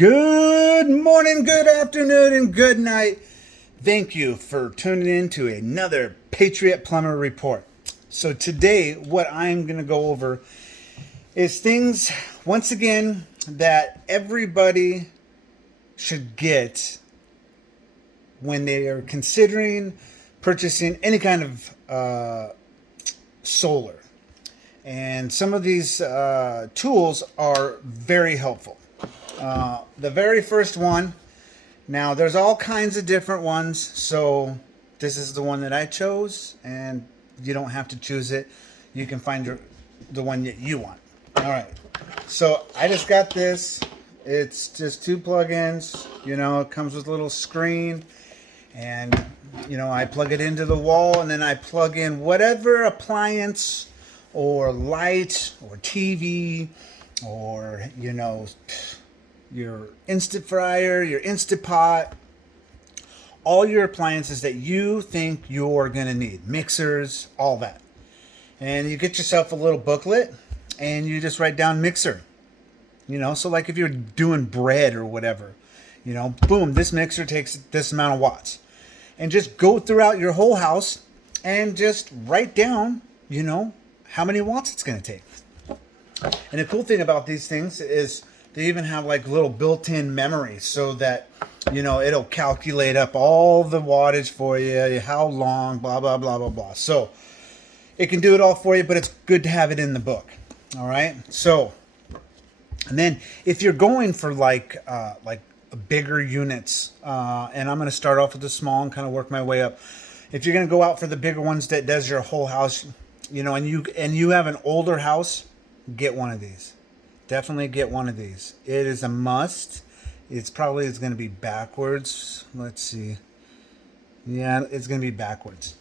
Good morning, good afternoon, and good night. Thank you for tuning in to another Patriot Plumber Report. So today, what I'm going to go over is things, once again, that everybody should get when they are considering purchasing any kind of solar. And some of these tools are very helpful. The very first one, now there's all kinds of different ones, so this is the one that I chose, and you don't have to choose it. You can find the one that you want. All right, so I just got this. It's just two plug-ins. It comes with a little screen, and I plug it into the wall, and then I plug in whatever appliance or light or TV or your Instant Fryer, your Instant Pot, all your appliances that you think you're going to need, mixers, all that. And you get yourself a little booklet and you just write down mixer. So like if you're doing bread or whatever, boom, this mixer takes this amount of watts. And just go throughout your whole house and just write down, how many watts it's going to take. And the cool thing about these things is they even have like little built-in memory so that, it'll calculate up all the wattage for you, how long, blah, blah, blah, blah, blah. So it can do it all for you, but it's good to have it in the book. All right. So, and then if you're going for like bigger units, and I'm going to start off with the small and kind of work my way up. If you're going to go out for the bigger ones that does your whole house, and you have an older house, get one of these. Definitely get one of these. It is a must. It's going to be backwards. Let's see. Yeah, it's going to be backwards.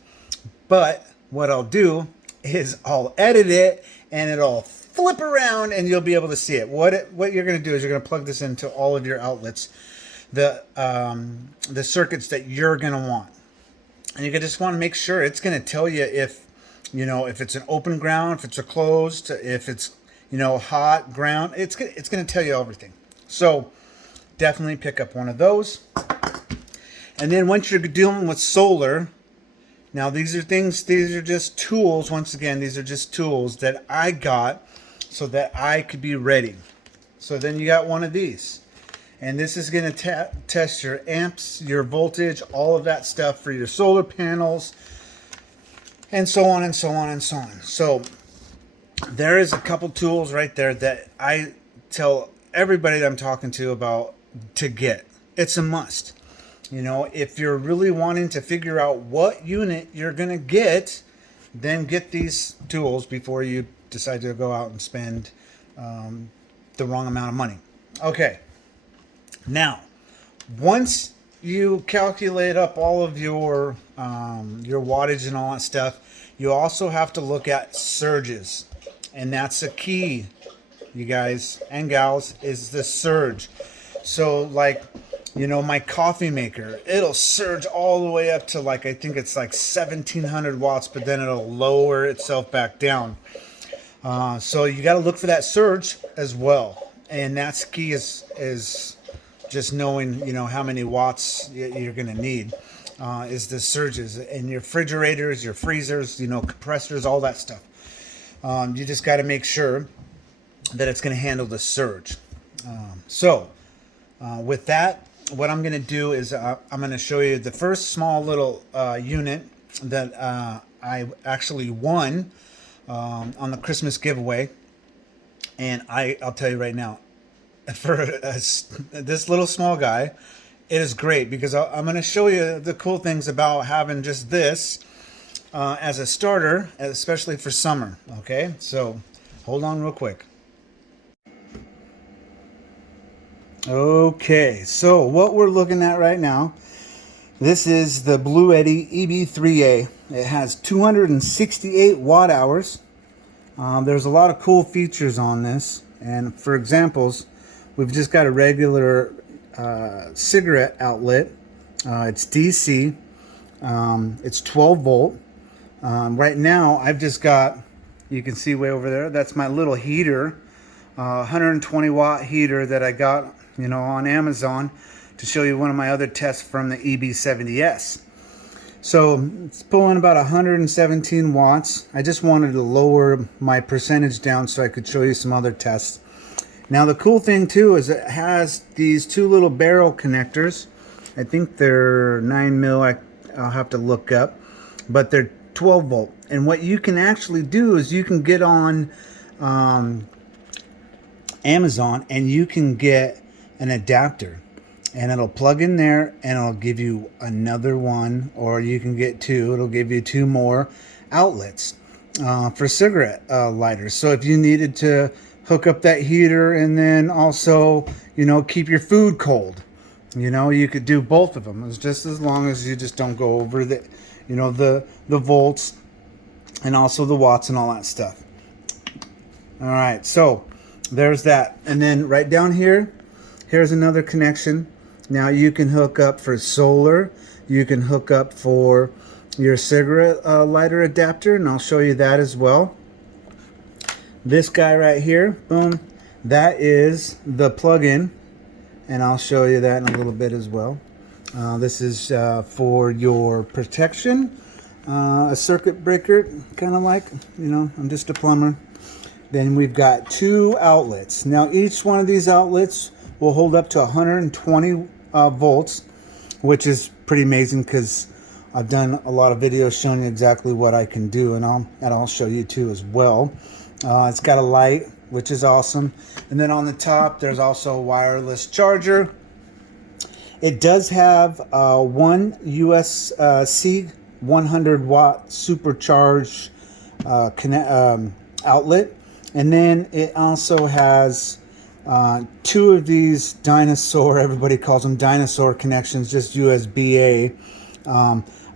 But what I'll do is I'll edit it and it'll flip around and you'll be able to see it. What you're going to do is you're going to plug this into all of your outlets, the circuits that you're going to want. And you just want to make sure it's going to tell you if it's an open ground, if it's a closed, if it's hot ground. It's going to tell you everything. So definitely pick up one of those. And then once you're dealing with solar, now these are just tools. Once again, these are just tools that I got so that I could be ready. So then you got one of these. And this is going to test your amps, your voltage, all of that stuff for your solar panels, and so on and so on and so on. So there is a couple tools right there that I tell everybody that I'm talking to about to get. It's a must. If you're really wanting to figure out what unit you're going to get, then get these tools before you decide to go out and spend the wrong amount of money. Okay. Now, once you calculate up all of your wattage and all that stuff, you also have to look at surges. And that's a key, you guys and gals, is the surge. So like, my coffee maker, it'll surge all the way up to I think it's 1700 watts, but then it'll lower itself back down. So you got to look for that surge as well. And that's key is just knowing, how many watts you're going to need, is the surges. And your refrigerators, your freezers, compressors, all that stuff. You just got to make sure that it's going to handle the surge. With that, what I'm going to do is I'm going to show you the first small little unit that I actually won on the Christmas giveaway. And I'll tell you right now, for this little small guy, it is great because I'm going to show you the cool things about having just this as a starter, especially for summer. Okay, so hold on real quick. Okay, so what we're looking at right now, this is the Bluetti EB3A. It has 268 watt hours. There's a lot of cool features on this, and for examples, we've just got a regular cigarette outlet. It's DC. It's 12 volt. Right now, I've just got, you can see way over there, that's my little heater 120 watt heater that I got, on Amazon, to show you one of my other tests from the EB70S. So it's pulling about 117 watts. I just wanted to lower my percentage down so I could show you some other tests. Now the cool thing too is it has these two little barrel connectors. I think they're 9 mil. I'll have to look up, but they're 12 volt. And what you can actually do is you can get on Amazon and you can get an adapter, and it'll plug in there and it'll give you another one, or you can get two. It'll give you two more outlets for cigarette lighters. So if you needed to hook up that heater and then also, keep your food cold, you could do both of them. It's just as long as you just don't go over the, the volts and also the watts and all that stuff. All right, so there's that. And then right down here, here's another connection. Now you can hook up for solar. You can hook up for your cigarette lighter adapter, and I'll show you that as well. This guy right here, boom, that is the plug-in, and I'll show you that in a little bit as well. This is for your protection, a circuit breaker, kind of like, I'm just a plumber. Then we've got two outlets. Now each one of these outlets will hold up to 120 volts, which is pretty amazing because I've done a lot of videos showing you exactly what I can do, and I'll show you too as well. It's got a light, which is awesome. And then on the top, there's also a wireless charger. It does have one USB-C 100 watt supercharged outlet, and then it also has two of these dinosaur, everybody calls them dinosaur connections, just USB-A.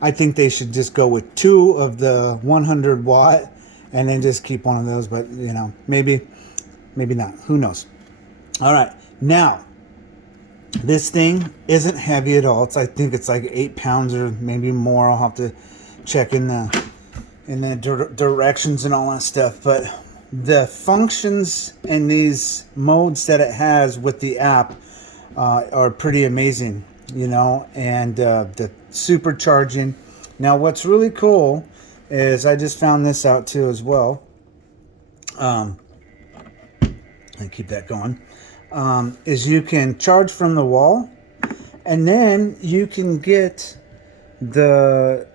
I think they should just go with two of the 100 watt and then just keep one of those, but maybe not, who knows. All right, now this thing isn't heavy at all. I think it's like 8 pounds or maybe more. I'll have to check in the directions and all that stuff, but the functions and these modes that it has with the app are pretty amazing, and the supercharging. Now what's really cool is I just found this out too as well. And keep that going. Is you can charge from the wall, and then you can get the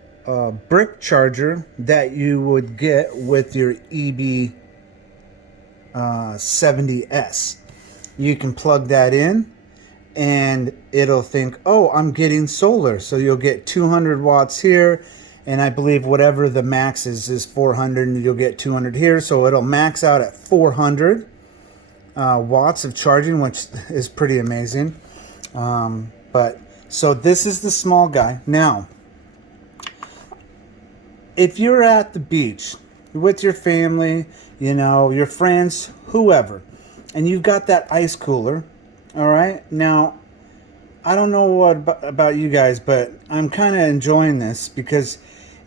brick charger that you would get with your EB70S. You can plug that in and it'll think, oh, I'm getting solar. So you'll get 200 watts here, and I believe whatever the max is 400, and you'll get 200 here. So it'll max out at 400 watts of charging, which is pretty amazing. So this is the small guy. Now, if you're at the beach with your family, your friends, whoever, and you've got that ice cooler, all right? Now, I don't know what about you guys, but I'm kind of enjoying this because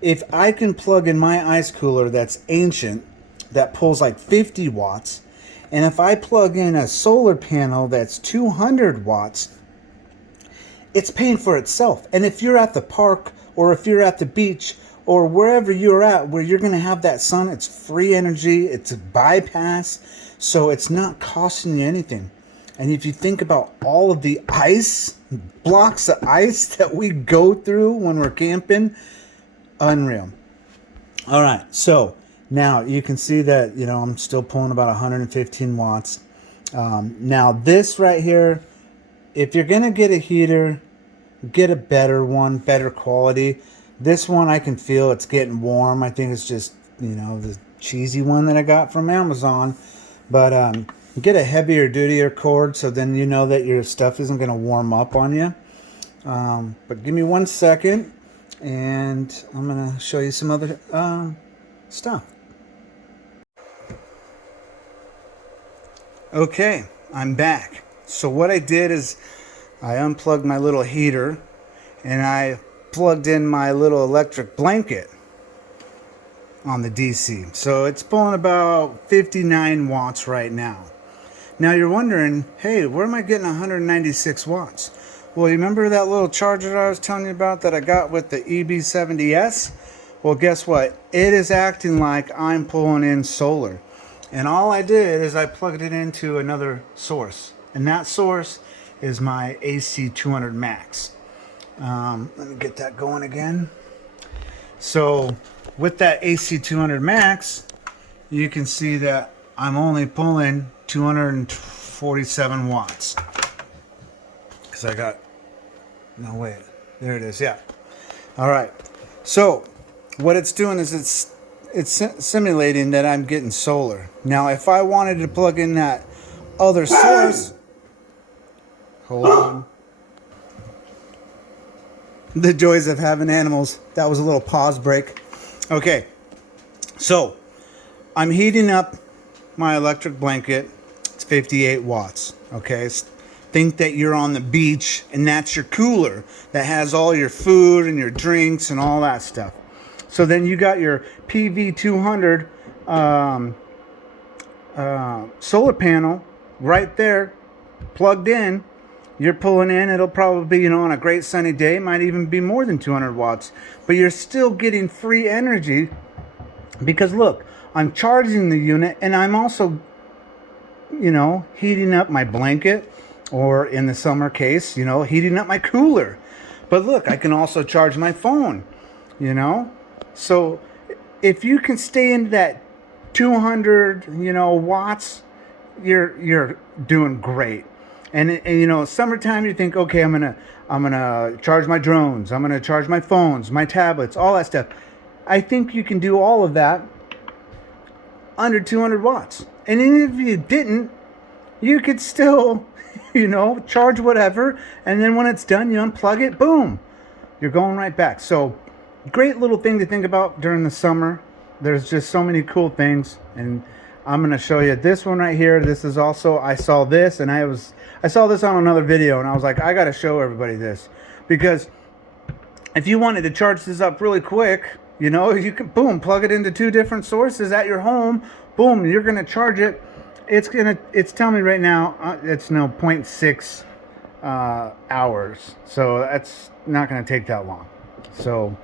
if I can plug in my ice cooler that's ancient, that pulls like 50 watts, and if I plug in a solar panel that's 200 watts, it's paying for itself. And if you're at the park or if you're at the beach or wherever you're at where you're going to have that sun, it's free energy, it's a bypass, so it's not costing you anything. And if you think about all of the ice, blocks of ice that we go through when we're camping, unreal. All right, so now you can see that, I'm still pulling about 115 watts. Now this right here, if you're going to get a heater, get a better one, better quality. This one I can feel it's getting warm. I think it's just, the cheesy one that I got from Amazon. But get a heavier duty cord so then you know that your stuff isn't going to warm up on you. But give me 1 second and I'm going to show you some other stuff. Okay, I'm back. So what I did is I unplugged my little heater and I plugged in my little electric blanket on the DC. So it's pulling about 59 watts right now. Now you're wondering, hey, where am I getting 196 watts? Well, you remember that little charger I was telling you about that I got with the EB70S? Well, guess what? It is acting like I'm pulling in solar. And all I did is I plugged it into another source. And that source is my AC200 Max. Let me get that going again. So with that AC200 Max, you can see that I'm only pulling 247 watts. Because I got, no wait, there it is, yeah. All right, so what it's doing is it's simulating that I'm getting solar. Now if I wanted to plug in that other source, hold on. The joys of having animals. That was a little pause break. Okay, so I'm heating up my electric blanket. It's 58 watts. Okay, think that you're on the beach and that's your cooler that has all your food and your drinks and all that stuff. So then you got your PV200 solar panel right there plugged in. You're pulling in, it'll probably be, on a great sunny day, it might even be more than 200 watts. But you're still getting free energy because look, I'm charging the unit and I'm also, heating up my blanket, or in the summer case, heating up my cooler. But look, I can also charge my phone, So if you can stay into that 200, watts, you're doing great. And summertime, you think, okay, I'm gonna charge my drones, I'm gonna charge my phones, my tablets, all that stuff. I think you can do all of that under 200 watts. And even if you didn't, you could still, charge whatever. And then when it's done, you unplug it, boom, you're going right back. So great little thing to think about during the summer. There's just so many cool things. And I'm going to show you this one right here. This is also, I saw this and I saw this on another video and I was like, I got to show everybody this, because if you wanted to charge this up really quick, you can, boom, plug it into two different sources at your home. Boom, you're going to charge it. It's telling me right now, it's 0.6 hours. So that's not going to take that long. So,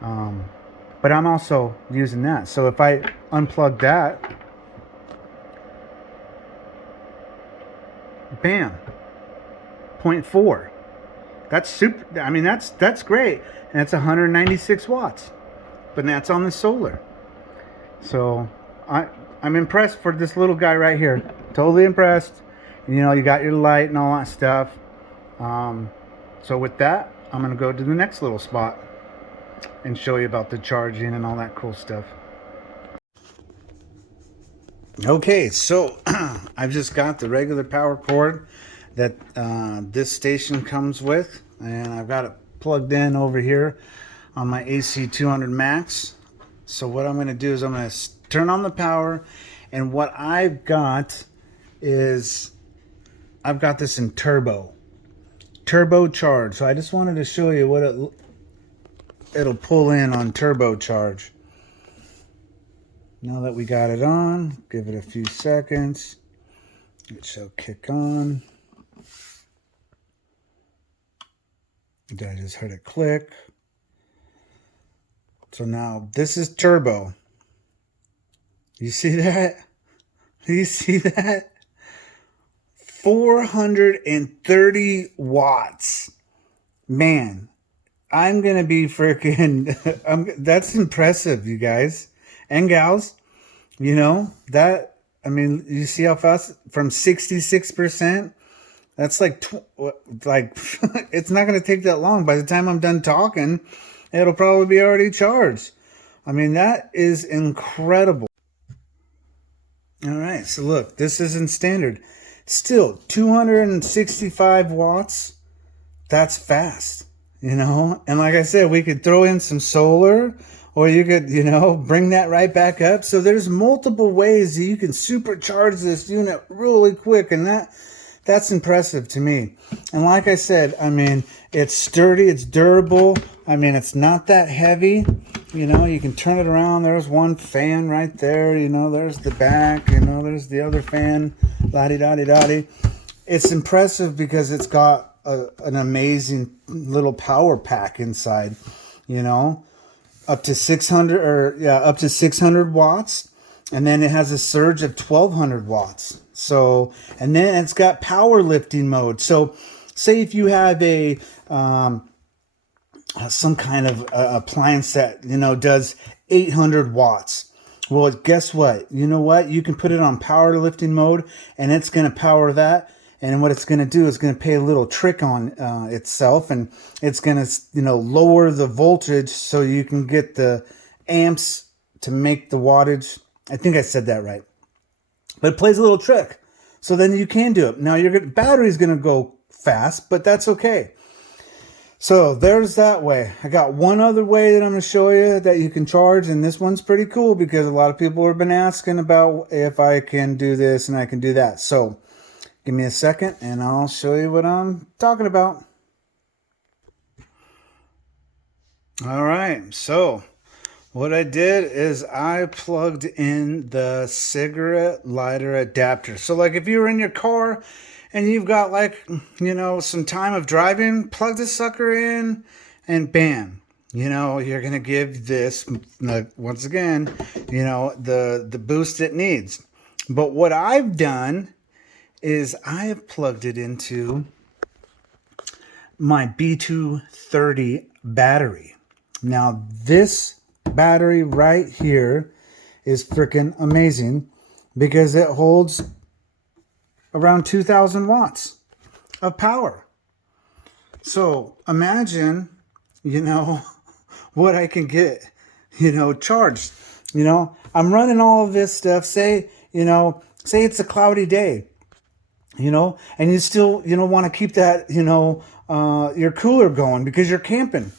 but I'm also using that. So if I unplug that, bam, 0.4. That's super. I mean, that's great. And it's 196 watts. But that's on the solar. So I'm impressed for this little guy right here. Totally impressed. You got your light and all that stuff. So with that, I'm going to go to the next little spot and show you about the charging and all that cool stuff. Okay, so I've just got the regular power cord that this station comes with, and I've got it plugged in over here on my AC200 Max. So what I'm going to do is I'm going to turn on the power, and what I've got is I've got this in turbo charge. So I just wanted to show you what it'll pull in on turbo charge. Now that we got it on, give it a few seconds. It shall kick on. I just heard it click. So now this is turbo. You see that? You see that? 430 watts. Man, I'm going to be freaking... that's impressive, you guys and gals. That... I mean, you see how fast? From 66%? That's like it's not going to take that long. By the time I'm done talking, it'll probably be already charged. I mean, that is incredible. All right, so look, this isn't standard. Still, 265 watts. That's fast, And like I said, we could throw in some solar, or you could, bring that right back up. So there's multiple ways that you can supercharge this unit really quick, and that's impressive to me. And like I said, I mean, it's sturdy, it's durable. I mean, it's not that heavy. You know, you can turn it around. There's one fan right there. You know, there's the back. You know, there's the other fan. La-di-da-di-da-di. It's impressive because it's got an amazing little power pack inside. You know, up to 600 watts, and then it has a surge of 1200 watts. So, and then it's got power lifting mode. So, say if you have a some kind of appliance that, you know, does 800 watts. Well, guess what? You know what? You can put it on power lifting mode, and it's going to power that. And what it's going to do is going to play a little trick on itself, and it's going to, you know, lower the voltage so you can get the amps to make the wattage. I think I said that right. But it plays a little trick. So then you can do it. Now your battery's going to go fast, but that's okay. So there's that way. I got one other way that I'm going to show you that you can charge, and this one's pretty cool because a lot of people have been asking about if I can do this and I can do that. So give me a second and I'll show you what I'm talking about. All right, so what I did is I plugged in the cigarette lighter adapter. So like if you're in your car and you've got, like, you know, some time of driving, plug the sucker in and bam, you know, you're going to give this, once again, you know, the boost it needs. But what I've done is I have plugged it into my B230 battery. Now this battery right here is freaking amazing because it holds around 2,000 watts of power. So imagine, you know, what I can get, you know, charged. You know, I'm running all of this stuff. Say it's a cloudy day, you know, and you still, you know, want to keep that, you know, your cooler going because you're camping.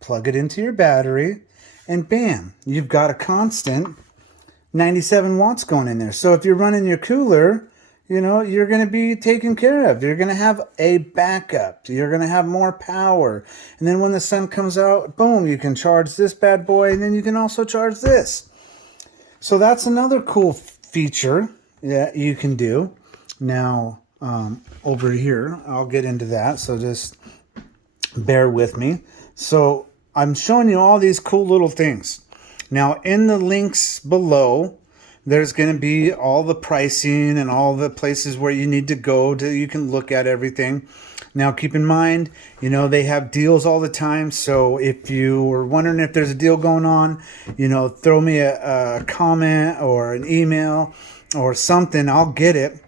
Plug it into your battery and bam, you've got a constant 97 watts going in there. So if you're running your cooler, you know, you're going to be taken care of. You're going to have a backup. You're going to have more power. And then when the sun comes out, boom, you can charge this bad boy, and then you can also charge this. So that's another cool feature that you can do. Now, over here, I'll get into that, so just bear with me. So I'm showing you all these cool little things. Now, in the links below, there's going to be all the pricing and all the places where you need to go to, you can look at everything. Now, keep in mind, you know, they have deals all the time. So if you were wondering if there's a deal going on, you know, throw me a comment or an email or something. I'll get it.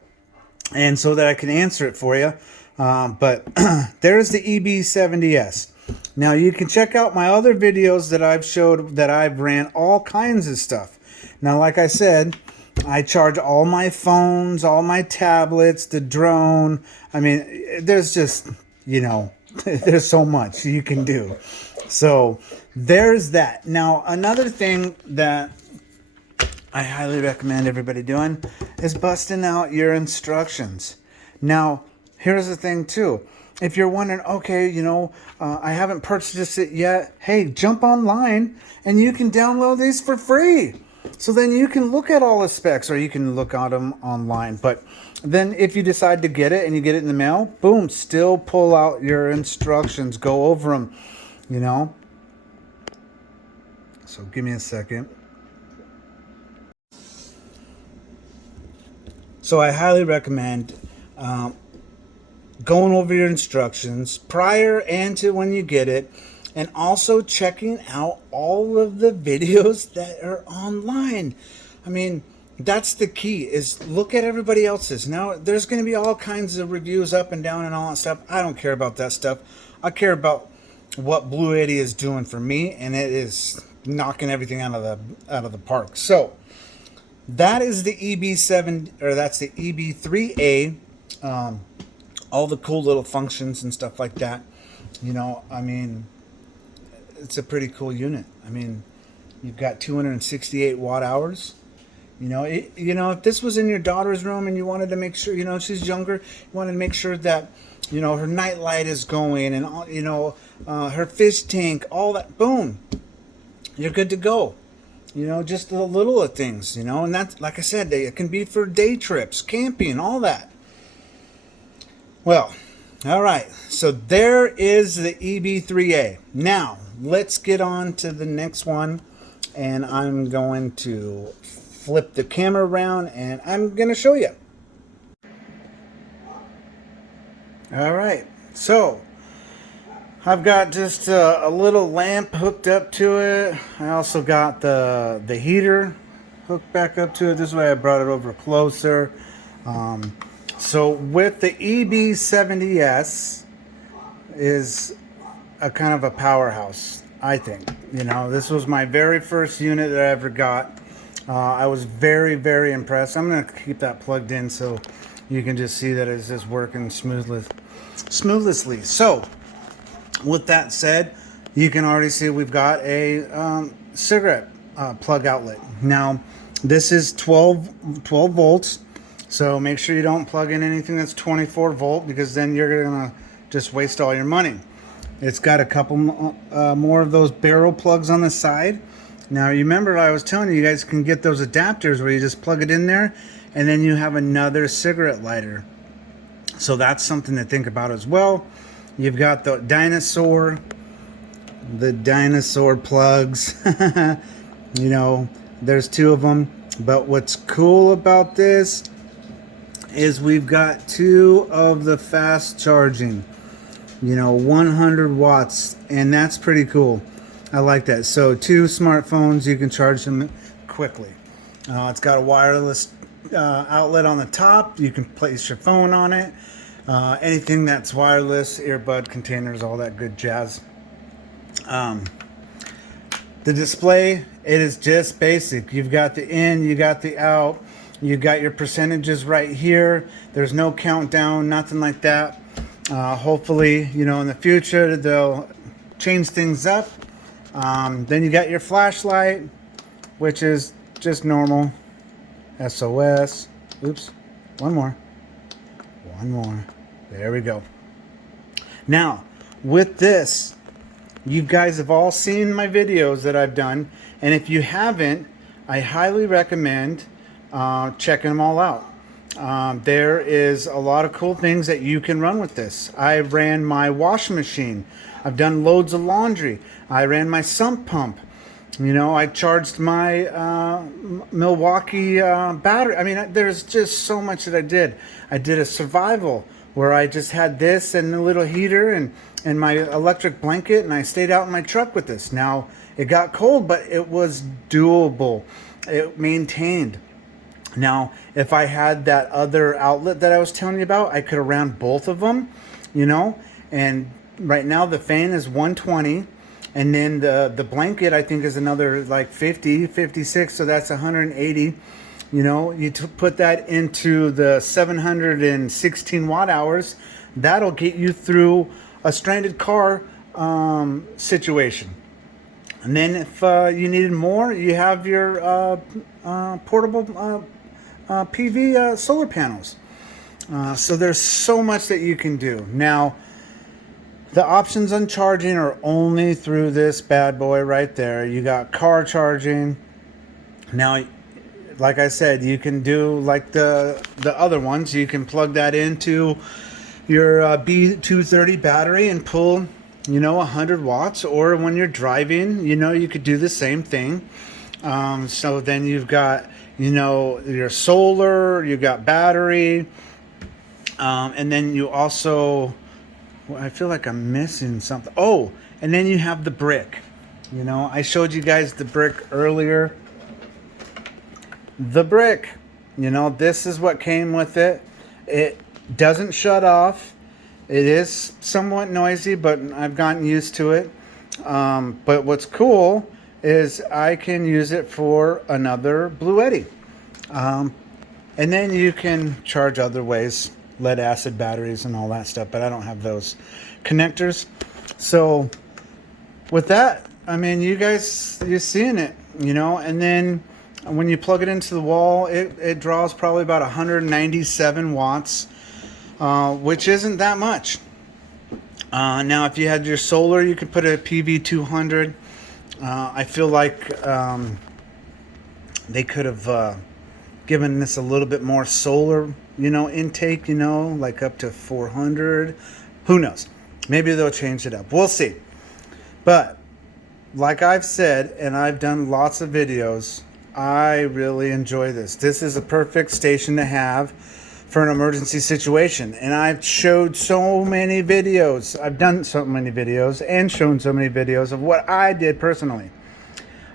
And so that I can answer it for you. But there's the EB70S. Now, you can check out my other videos that I've showed that I've ran all kinds of stuff. Now, like I said, I charge all my phones, all my tablets, the drone. I mean, there's just, you know, there's so much you can do. So there's that. Now, another thing that I highly recommend everybody doing is busting out your instructions. Now, here's the thing too. If you're wondering, okay, you know, I haven't purchased it yet. Hey, jump online and you can download these for free. So then you can look at all the specs, or you can look at them online. But then if you decide to get it and you get it in the mail, boom, still pull out your instructions, go over them, you know. So give me a second. So I highly recommend going over your instructions prior and to when you get it, and also checking out all of the videos that are online. I mean, that's the key, is look at everybody else's. Now, there's going to be all kinds of reviews up and down and all that stuff. I don't care about that stuff. I care about what Bluetti is doing for me, and it is knocking everything out of the park. So that is the EB7, or that's the EB3A. All the cool little functions and stuff like that. You know, I mean, it's a pretty cool unit. I mean, you've got 268 watt hours. You know, if this was in your daughter's room and you wanted to make sure, you know, she's younger, you wanted to make sure that, you know, her night light is going, and, you know, her fish tank, all that, boom. you're good to go. You know, just the little of things, you know, and that's, like I said, it can be for day trips, camping, all that. Well, all right, so there is the EB3A. Now, let's get on to the next one, and I'm going to flip the camera around, and I'm going to show you. All right, so I've got just a little lamp hooked up to it. I also got the heater hooked back up to it. This way I brought it over closer. So with the EB70S is a kind of a powerhouse, I think. You know, this was my very first unit that I ever got. I was very, very impressed. I'm going to keep that plugged in so you can just see that it's just working smoothly. So with that said, you can already see we've got a cigarette plug outlet. Now, this is 12 volts, so make sure you don't plug in anything that's 24 volt, because then you're going to just waste all your money. It's got a couple more of those barrel plugs on the side. Now, you remember I was telling you, you guys can get those adapters where you just plug it in there, and then you have another cigarette lighter. So that's something to think about as well. You've got the dinosaur plugs. You know, there's two of them. But what's cool about this is we've got two of the fast charging, you know, 100 watts, and that's pretty cool. I like that. So two smartphones, you can charge them quickly. It's got a wireless outlet on the top. You can place your phone on it. Anything that's wireless, earbud containers, all that good jazz. The display, it is just basic. You've got the in, you got the out, you got your percentages right here. There's no countdown, nothing like that. Hopefully, you know, in the future they'll change things up. Then you got your flashlight, which is just normal. SOS. Oops. One more. There we go. Now, with this, you guys have all seen my videos that I've done, and if you haven't, I highly recommend checking them all out. There is a lot of cool things that you can run with this. I ran my washing machine. I've done loads of laundry. I ran my sump pump. You know, I charged my Milwaukee battery. I mean, there's just so much that I did. I did a survival where I just had this and a little heater and my electric blanket, and I stayed out in my truck with this. Now, it got cold, but it was doable. It maintained. Now, if I had that other outlet that I was telling you about, I could have ran both of them, you know, and right now the fan is 120. And then the blanket, I think, is another like 50, 56. So that's 180. You know, you put that into the 716 watt hours. That'll get you through a stranded car situation. And then if you needed more, you have your portable PV solar panels. So there's so much that you can do. Now, the options on charging are only through this bad boy right there. You got car charging. Now, like I said, you can do like the other ones. You can plug that into your B230 battery and pull, you know, 100 watts. Or when you're driving, you know, you could do the same thing. So then you've got, you know, your solar, you got battery, and then you also... I feel like I'm missing something. Oh, and then you have the brick. You know, I showed you guys the brick earlier. The brick, you know, this is what came with it. It doesn't shut off. It is somewhat noisy, but I've gotten used to it. But what's cool is I can use it for another Bluetti. And then you can charge other ways. Lead acid batteries and all that stuff, but I don't have those connectors. So with that, I mean, you guys, you're seeing it, you know. And then when you plug it into the wall, it draws probably about 197 watts, which isn't that much. Now if you had your solar, you could put a PV 200. I feel like they could have given this a little bit more solar, intake, like up to 400. Who knows? Maybe they'll change it up. We'll see. But like I've said, and I've done lots of videos, I really enjoy this. This is a perfect station to have for an emergency situation. And I've showed so many videos. I've done so many videos and shown so many videos of what I did personally.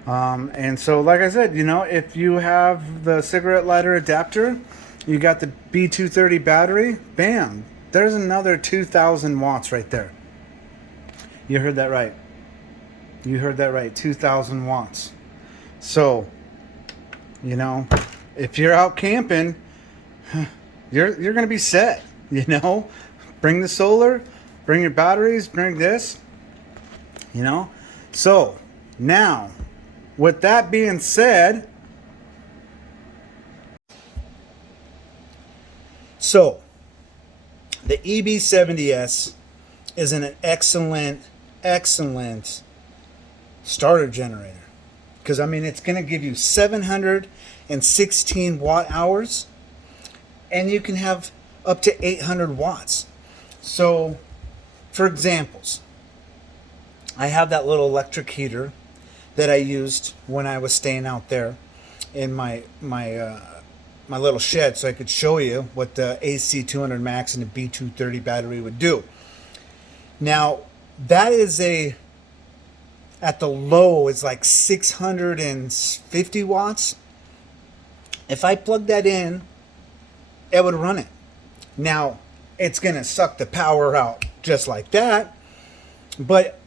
And so, like I said, if you have the cigarette lighter adapter, you got the B230 battery, bam, there's another 2,000 watts right there. You heard that right. You heard that right, 2,000 watts. So, if you're out camping, you're going to be set, Bring the solar, bring your batteries, bring this, So, now, with that being said, so the EB70S is an excellent starter generator. Because, it's going to give you 716 watt hours, and you can have up to 800 watts. So, for examples, I have that little electric heater that I used when I was staying out there in my little shed, so I could show you what the AC 200 Max and the B230 battery would do. Now, that is at the low, it's like 650 watts. If I plug that in, it would run it. Now, it's going to suck the power out just like that, but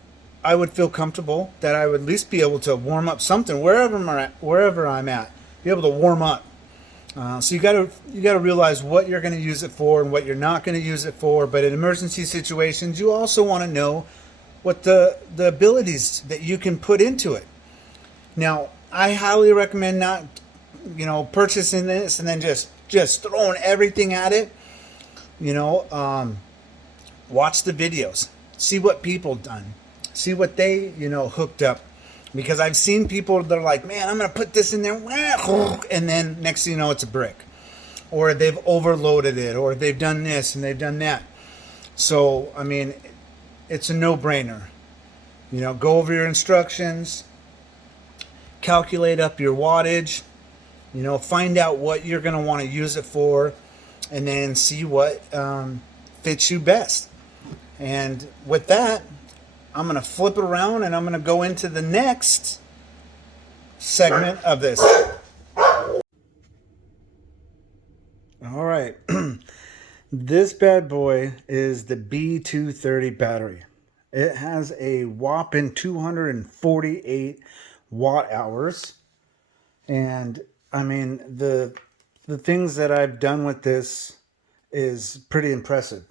I would feel comfortable that I would at least be able to warm up something wherever I'm at, be able to warm up. So you got to realize what you're going to use it for and what you're not going to use it for. But in emergency situations, you also want to know what the abilities that you can put into it. Now, I highly recommend not, purchasing this and then just throwing everything at it. Watch the videos, see what people done. See what they, hooked up. Because I've seen people that are like, man, I'm going to put this in there. And then next thing you know, it's a brick. Or they've overloaded it. Or they've done this and they've done that. So, it's a no-brainer. Go over your instructions. Calculate up your wattage. Find out what you're going to want to use it for. And then see what fits you best. And with that, I'm going to flip it around and I'm going to go into the next segment of this. All right. This bad boy is the B230 battery. It has a whopping 248 watt hours. And the things that I've done with this is pretty impressive.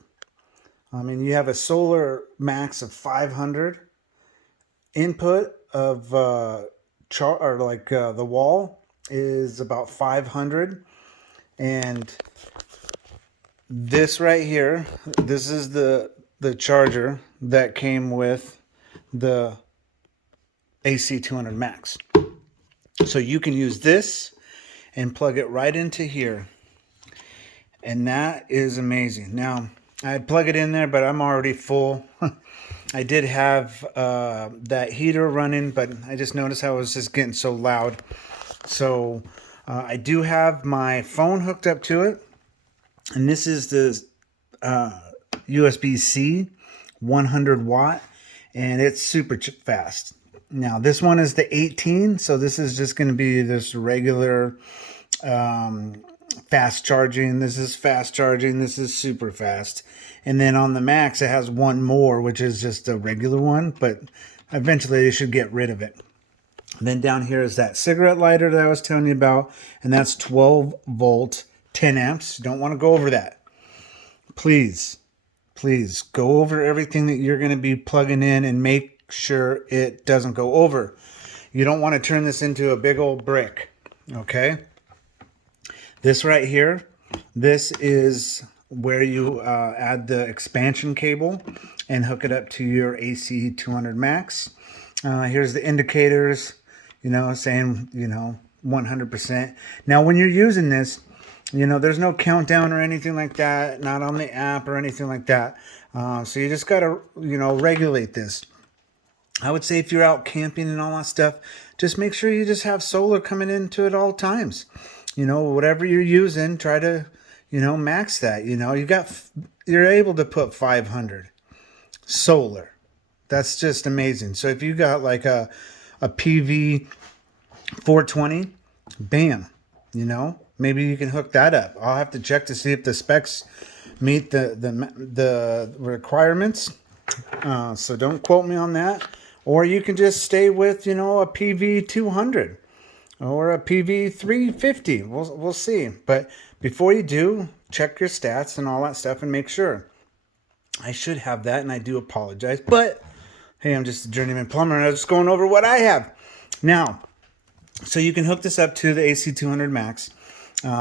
You have a solar max of 500 input of the wall is about 500, and this right here, this is the charger that came with the AC 200 Max. So you can use this and plug it right into here, and that is amazing. Now, I'd plug it in there, but I'm already full. I did have that heater running, but I just noticed how it was just getting so loud. So I do have my phone hooked up to it. And this is the USB-C 100 watt. And it's super fast. Now, this one is the 18. So this is just going to be this regular fast charging. This is fast charging. This is super fast. And then on the Max, it has one more, which is just a regular one, but eventually they should get rid of it. And then down here is that cigarette lighter that I was telling you about, and that's 12 volt, 10 amps. Don't want to go over that. Please go over everything that you're going to be plugging in and make sure it doesn't go over. You don't want to turn this into a big old brick, okay? This right here, this is where you add the expansion cable and hook it up to your AC 200 Max. Here's the indicators, saying, 100%. Now, when you're using this, there's no countdown or anything like that, not on the app or anything like that. So you just got to, regulate this. I would say if you're out camping and all that stuff, just make sure you just have solar coming into it all times. Whatever you're using, try to, max that. You're able to put 500 solar. That's just amazing. So if you got like a PV 420, bam, maybe you can hook that up. I'll have to check to see if the specs meet the requirements. So don't quote me on that. Or you can just stay with, a PV 200 or a PV 350. We'll see. But before you do, check your stats and all that stuff and make sure. I should have that, and I do apologize. But hey, I'm just a journeyman plumber, and I was just going over what I have. Now, so you can hook this up to the AC200 Max.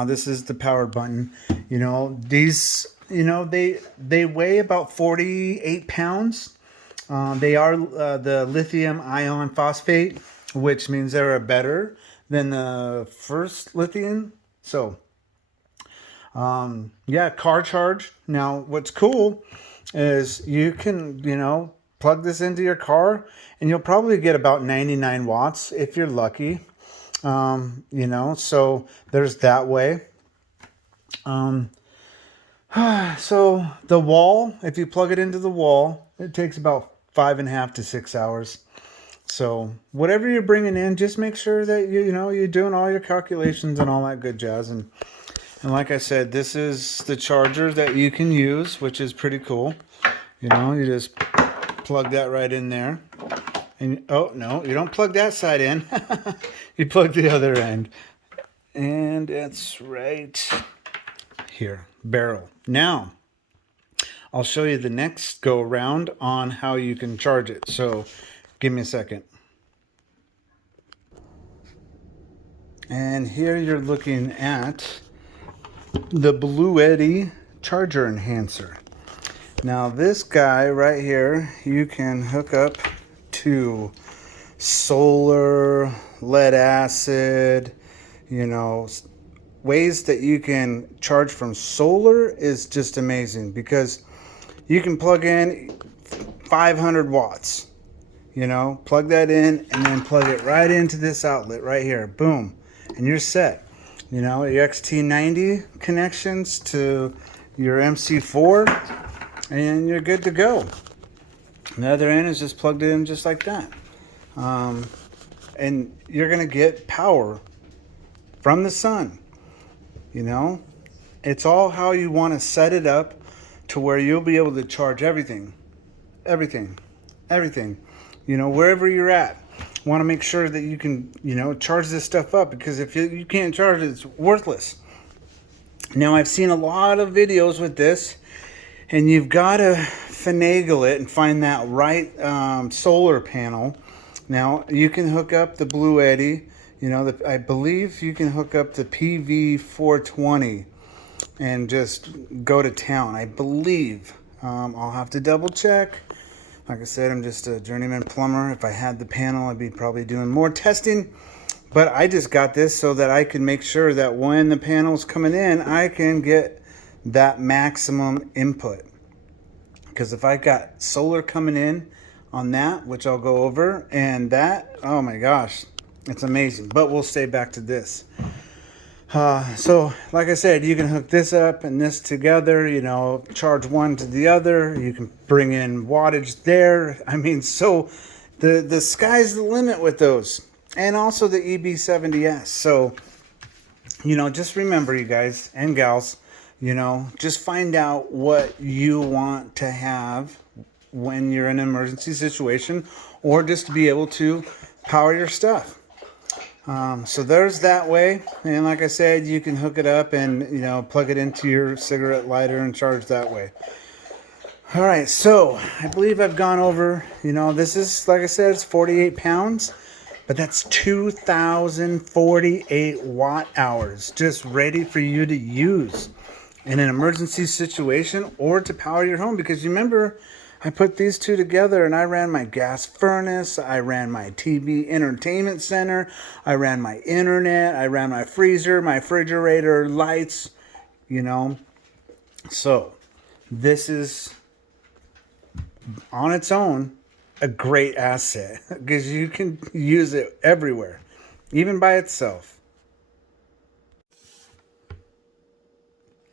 This is the power button. These, they weigh about 48 pounds. They are the lithium ion phosphate, which means they're better than the first lithium. So, car charge. Now, what's cool is you can, plug this into your car and you'll probably get about 99 watts if you're lucky. So there's that way. So the wall, if you plug it into the wall, it takes about 5.5 to 6 hours. So whatever you're bringing in, just make sure that you're doing all your calculations and all that good jazz. And like I said, this is the charger that you can use, which is pretty cool. You just plug that right in there. And oh no, you don't plug that side in. You plug the other end. And it's right here, barrel. Now, I'll show you the next go around on how you can charge it. So give me a second. And here you're looking at the Bluetti charger enhancer. Now this guy right here, you can hook up to solar, lead acid, ways that you can charge from solar is just amazing because you can plug in 500 watts, plug that in and then plug it right into this outlet right here. Boom. And you're set. Your XT90 connections to your MC4 and you're good to go. The other end is just plugged in just like that. And you're going to get power from the sun. It's all how you want to set it up to where you'll be able to charge everything. Wherever you're at. Want to make sure that you can, charge this stuff up because if you can't charge it, it's worthless. Now, I've seen a lot of videos with this, and you've got to finagle it and find that right solar panel. Now, you can hook up the Bluetti. I believe you can hook up the PV 420 and just go to town. I believe. I'll have to double check. Like I said, I'm just a journeyman plumber. If I had the panel, I'd be probably doing more testing. But I just got this so that I can make sure that when the panel's coming in, I can get that maximum input. Because if I got solar coming in on that, which I'll go over, and that, oh my gosh, it's amazing. But we'll stay back to this. So, like I said, you can hook this up and this together, charge one to the other. You can bring in wattage there. I mean, so the sky's the limit with those. And also the EB70S. So, just remember, you guys and gals, just find out what you want to have when you're in an emergency situation or just to be able to power your stuff. So there's that way. And like I said, you can hook it up and, plug it into your cigarette lighter and charge that way. All right. So I believe I've gone over, this is, like I said, it's 48 pounds, but that's 2,048 watt hours just ready for you to use in an emergency situation or to power your home. Because you remember, I put these two together and I ran my gas furnace, I ran my TV entertainment center, I ran my internet, I ran my freezer, my refrigerator, lights, you know. So this is on its own a great asset because you can use it everywhere, even by itself.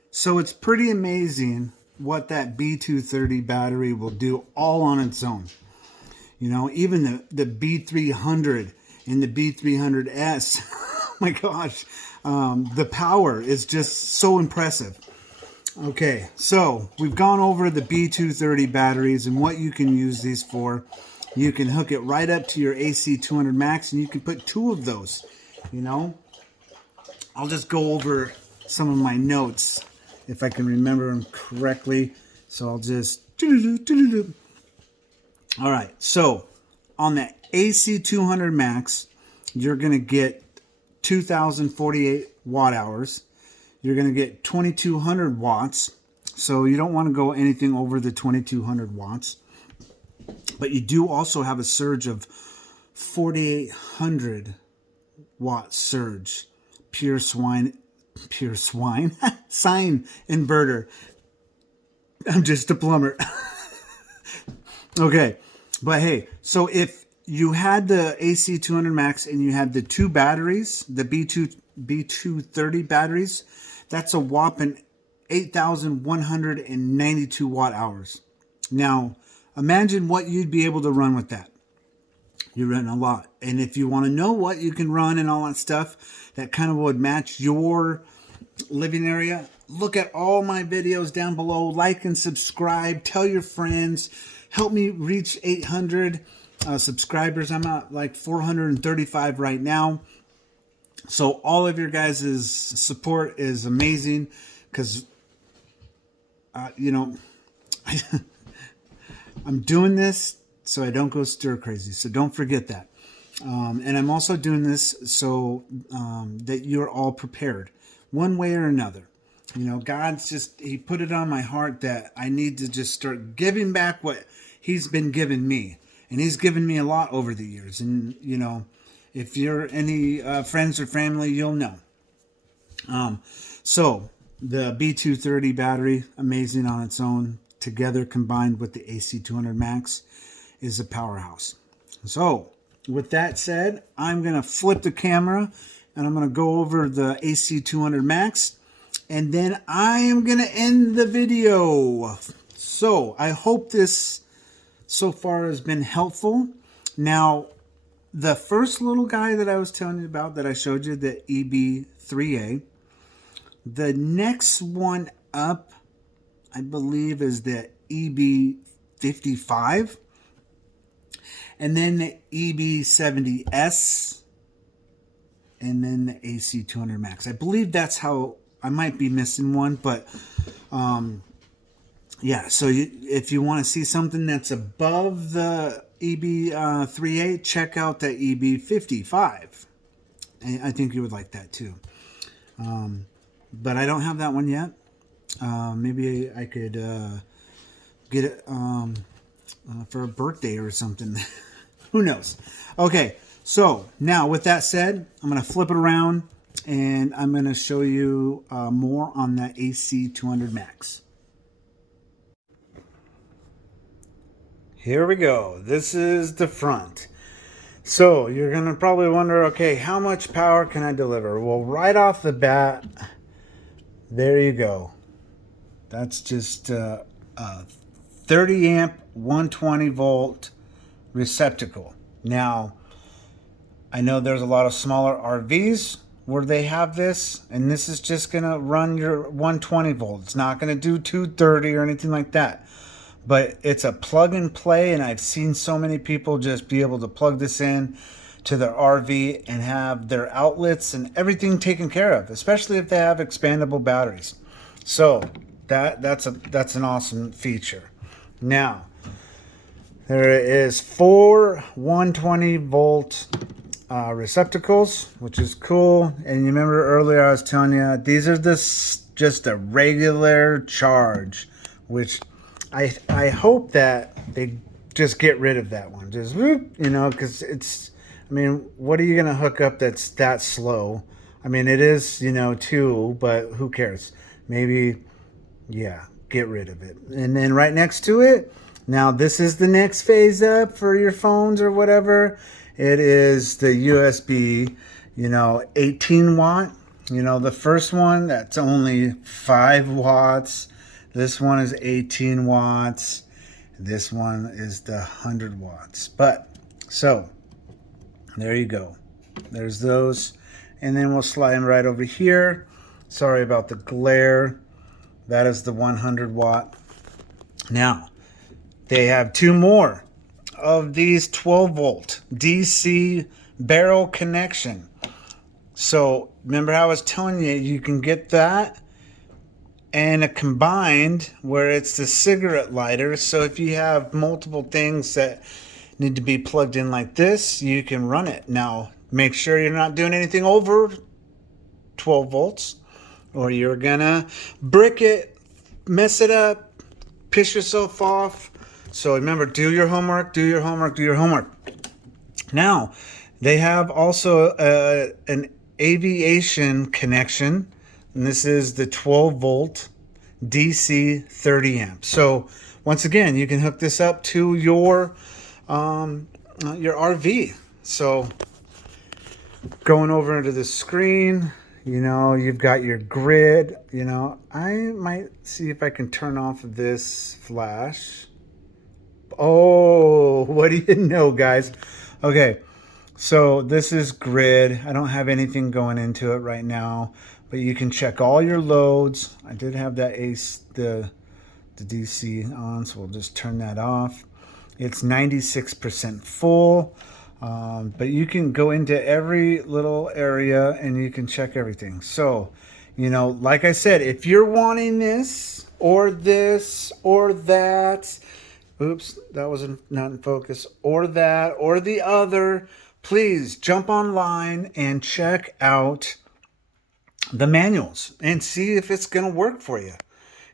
So it's pretty amazing what that B230 battery will do all on its own. You know, even the B300 and the B300S, oh my gosh, the power is just so impressive. Okay, so we've gone over the B230 batteries and what you can use these for. You can hook it right up to your AC200 Max and you can put two of those, you know. I'll just go over some of my notes if I can remember them correctly. So I'll just... All right, so on the AC200 Max, you're going to get 2,048 watt hours. You're going to get 2,200 watts. So you don't want to go anything over the 2,200 watts. But you do also have a surge of 4,800 watt surge. Pure swine, sine inverter. I'm just a plumber. Okay, but hey, so if you had the AC200 Max and you had the two batteries, the B230 batteries, that's a whopping 8,192 watt hours. Now, imagine what you'd be able to run with that. You're running a lot. And if you want to know what you can run and all that stuff that kind of would match your living area, look at all my videos down below. Like and subscribe. Tell your friends. Help me reach 800 subscribers. I'm at like 435 right now. So all of your guys' support is amazing because, you know, I'm doing this so I don't go stir crazy. So don't forget that. And I'm also doing this so that you're all prepared one way or another. You know, God's just, he put it on my heart that I need to just start giving back what he's been giving me. And he's given me a lot over the years. And, you know, if you're any friends or family, you'll know. So the B230 battery, amazing on its own, together combined with the AC200 Max, is a powerhouse. So with that said, I'm going to flip the camera and I'm going to go over the AC200 Max. And then I am going to end the video. So I hope this so far has been helpful. Now, the first little guy that I was telling you about that I showed you, the EB3A, the next one up, I believe, is the EB55. And then the EB70S. And then the AC200 Max. I believe that's how... I might be missing one, but yeah, so if you want to see something that's above the EB3A, check out the EB55. I think you would like that too. But I don't have that one yet. Maybe I could get it for a birthday or something. Who knows? Okay, so now with that said, I'm going to flip it around. And I'm going to show you more on that AC200 Max. Here we go. This is the front. So you're going to probably wonder, okay, how much power can I deliver? Well, right off the bat, there you go. That's just a 30 amp, 120 volt receptacle. Now, I know there's a lot of smaller RVs where they have this, and this is just going to run your 120 volt. It's not going to do 230 or anything like that. But it's a plug and play, and I've seen so many people just be able to plug this in to their RV and have their outlets and everything taken care of, especially if they have expandable batteries. So that's an awesome feature. Now, there is 4 120 volt receptacles, which is cool. And you remember earlier I was telling you these are just a regular charge, which I hope that they just get rid of that one. Just whoop, because it's. I mean, what are you gonna hook up that's that slow? I mean, it is, two, but who cares? Maybe, yeah, get rid of it. And then right next to it, now this is the next phase up for your phones or whatever. It is the USB, 18 watt. The first one, that's only 5 watts. This one is 18 watts. This one is the 100 watts. But, so, there you go. There's those. And then we'll slide them right over here. Sorry about the glare. That is the 100 watt. Now, they have 2 more of these 12 volt DC barrel connection. So remember how I was telling you, you can get that and a combined where it's the cigarette lighter. So if you have multiple things that need to be plugged in like this, you can run it. Now, make sure you're not doing anything over 12 volts or you're gonna brick it, mess it up, piss yourself off. So remember, do your homework, do your homework, do your homework. Now, they have also an aviation connection, and this is the 12 volt DC 30 amp. So once again, you can hook this up to your RV. So going over into the screen, you've got your grid. I might see if I can turn off this flash. Oh, what do you know, guys? Okay, so this is grid. I don't have anything going into it right now, but you can check all your loads. I did have that the DC on, so we'll just turn that off. It's 96% full, but you can go into every little area and you can check everything. So, like I said, if you're wanting this or that, oops, that wasn't not in focus, or that, or the other, please jump online and check out the manuals and see if it's going to work for you.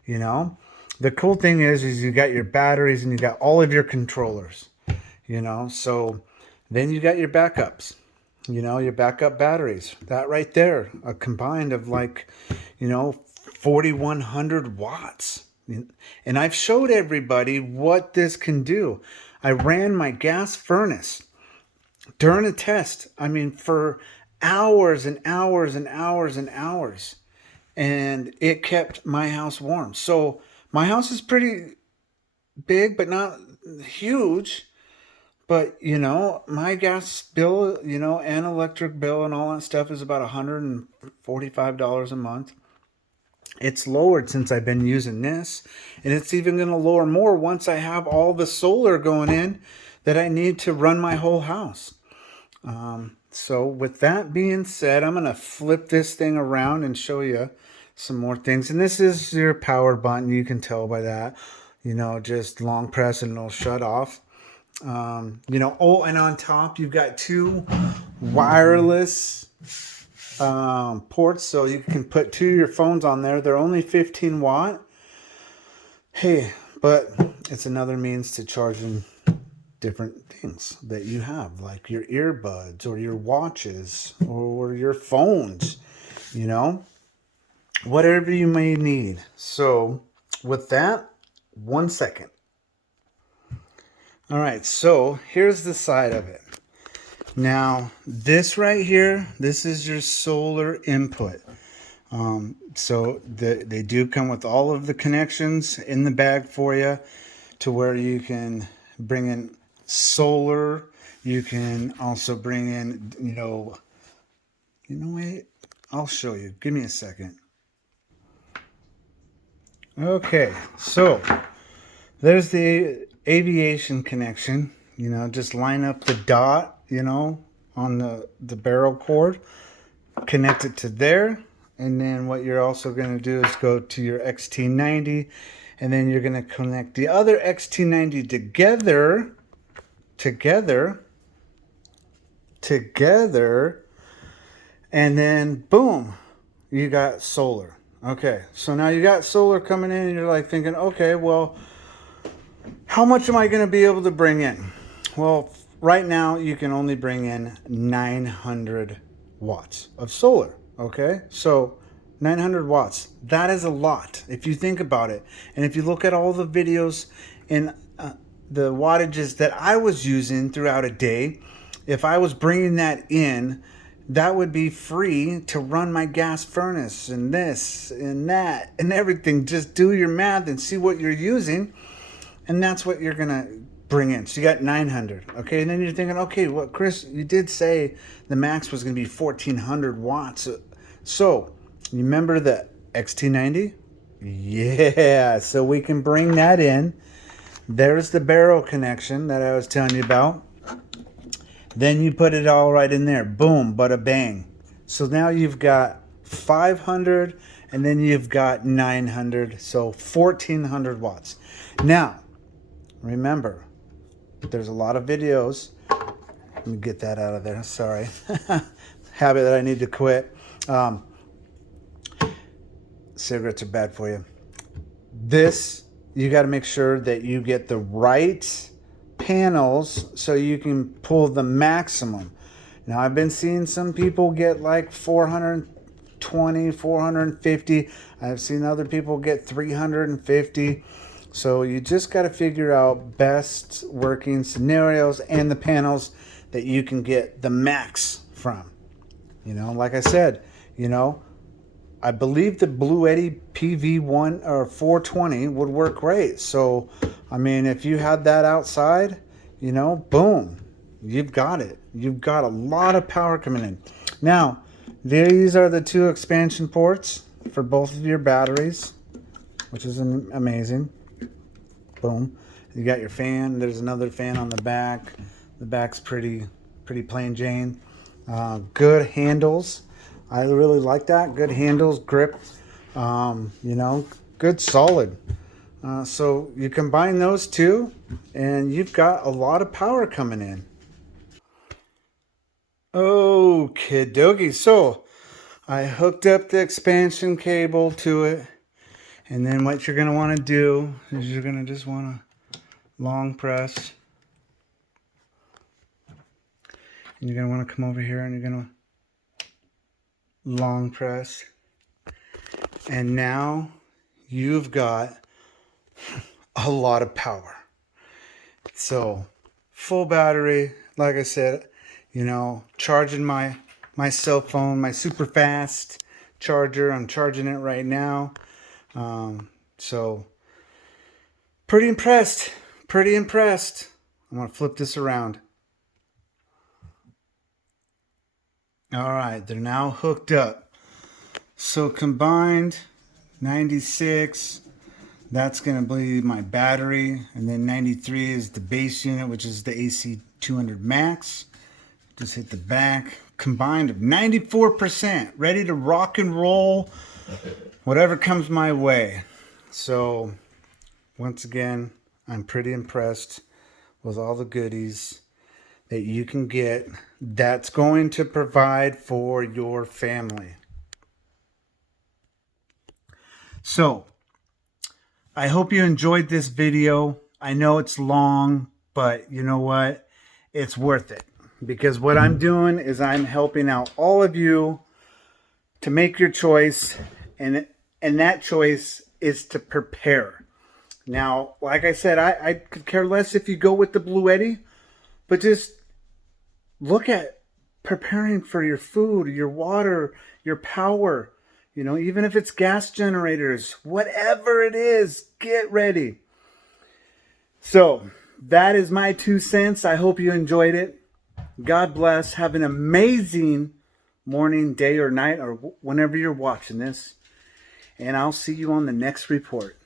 The cool thing is you got your batteries and you got all of your controllers, so then you got your backups, your backup batteries, that right there, a combined of 4,100 watts. And I've showed everybody what this can do. I ran my gas furnace during a test. I mean, for hours and hours and hours and hours. And it kept my house warm. So my house is pretty big, but not huge. But, my gas bill, and electric bill and all that stuff is about $145 a month. It's lowered since I've been using this, and it's even going to lower more once I have all the solar going in that I need to run my whole house. So with that being said, I'm going to flip this thing around and show you some more things. And this is your power button. You can tell by that, just long press and it'll shut off. And on top you've got 2 wireless ports, so you can put 2 of your phones on there. They're only 15 watt. Hey, but it's another means to charging different things that you have, like your earbuds or your watches or your phones, whatever you may need. So with that, 1 second. All right, so here's the side of it. Now, this right here, this is your solar input. So they do come with all of the connections in the bag for you to where you can bring in solar. You can also bring in, wait, I'll show you. Give me a second. Okay, so there's the aviation connection. Just line up the dot, on the barrel cord, connect it to there, and then what you're also going to do is go to your XT90, and then you're going to connect the other XT90 together, and then boom, you got solar. Okay, so now you got solar coming in, and you're like thinking, okay, well, How much am I going to be able to bring in? Well, right now you can only bring in 900 watts of solar. Okay, so 900 watts, that is a lot if you think about it. And if you look at all the videos and the wattages that I was using throughout a day, if I was bringing that in, that would be free to run my gas furnace and this and that and everything. Just do your math and see what you're using, and that's what you're gonna bring in. So you got 900. Okay, and then you're thinking, okay, well, Chris, you did say the max was gonna be 1400 watts. So you remember the XT90? Yeah, so we can bring that in. There's the barrel connection that I was telling you about. Then you put it all right in there. Boom, bada bang. So now you've got 500 and then you've got 900. So 1400 watts. Now, remember, there's a lot of videos. Let me get that out of there. Sorry. Habit that I need to quit. Cigarettes are bad for you. This, you got to make sure that you get the right panels so you can pull the maximum. Now, I've been seeing some people get like 420, 450. I've seen other people get 350. So you just got to figure out best working scenarios and the panels that you can get the max from. You know, like I said, you know, I believe the Bluetti PV1 or 420 would work great. So, I mean, if you had that outside, you know, boom, you've got it. You've got a lot of power coming in. Now, these are the two expansion ports for both of your batteries, which is amazing. Boom. You got your fan. There's another fan on the back. The back's pretty plain Jane. Good handles. I really like that. Good handles, grip, you know, good solid. So you combine those two and you've got a lot of power coming in. Okie dokie. So I hooked up the expansion cable to it. And then what you're going to want to do is you're going to just want to long press. And you're going to want to come over here and you're going to long press, and now you've got a lot of power. So full battery, like I said, you know, charging my cell phone, my super fast charger. I'm charging it right now. So pretty impressed. I'm going to flip this around. All right, they're now hooked up. So combined, 96, that's going to be my battery. And then 93 is the base unit, which is the AC200 Max. Just hit the back. Combined of 94%, ready to rock and roll, whatever comes my way. So once again, I'm pretty impressed with all the goodies that you can get that's going to provide for your family. So, I hope you enjoyed this video. I know it's long, but you know what? It's worth it. Because what I'm doing is I'm helping out all of you to make your choice, and that choice is to prepare. Now, like I said, I could care less if you go with the Bluetti, but just look at preparing for your food, your water, your power. You know, even if it's gas generators, whatever it is, get ready. So, that is my 2 cents. I hope you enjoyed it. God bless. Have an amazing morning, day, or night, or whenever you're watching this. And I'll see you on the next report.